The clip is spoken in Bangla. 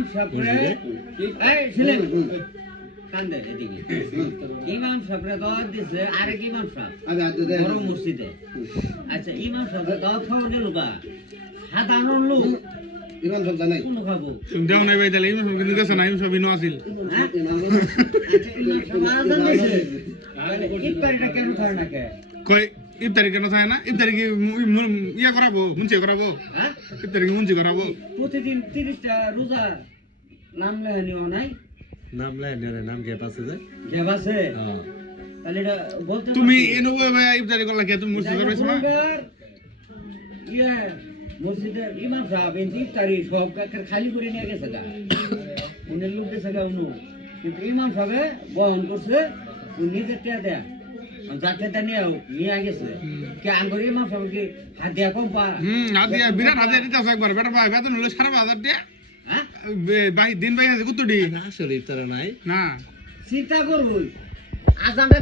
ইমাম সাহেবরে এই ছেলে কান্দে এদিকে ইমাম সাহেবরে দাওয়াত দিছে আরেক ইমাম সাহেব বড় মসজিদে আচ্ছা ইমাম সাহেবরে দাওয়াত খাওয়া গেল কা সাধারণ লোক ইমাম সাহেব জানাই কোন খাবো তুমি দাও নাই ভাই তাহলে ইমাম সাহেব কিন্তু গেছে না ইমাম সাহেব ইনো আছিল আচ্ছা ইমাম সাহেব আজান দিছে ইফতারিটা কেন খায় না কে কই ইফতারি কেন থাকে না ইফতারি কি ইয়া করাবো মুঞ্চি করাবো হ্যাঁ ইফতারি কি মুঞ্চি করাবো প্রতিদিন 30টা রোজা নাম লেহানিও নাই নাম লাই নাম গ্যাপ আছে যে গ্যাপ আছে হ্যাঁ তাহলে এটা বলতে তুমি এনো ভাই ইফতারি করলা কে তুমি মুঞ্চি করবে না ইয়ে মসজিদের ইমাম সাহেব ইফতারি সব খালি করে নিয়ে গেছে গা উনি লোক গেছে গা উনি কিন্তু ইমাম সাহেব বহন করছে উনি নিজের টেয়া দেয়া যাতে নিয়ে গেছে কে আঙ্গুর ইমাম সাহেব কি হাত দিয়া কম পা হাতিয়া বিরাট হাতিয়া দিতে আছে একবার বেটা ভাই বেতন হলো 7,500 টাকা হ্যাঁ ভাই দিন ভাই আছে কত ডি আসলে ইফতার নাই না চিন্তা করবো আজানটা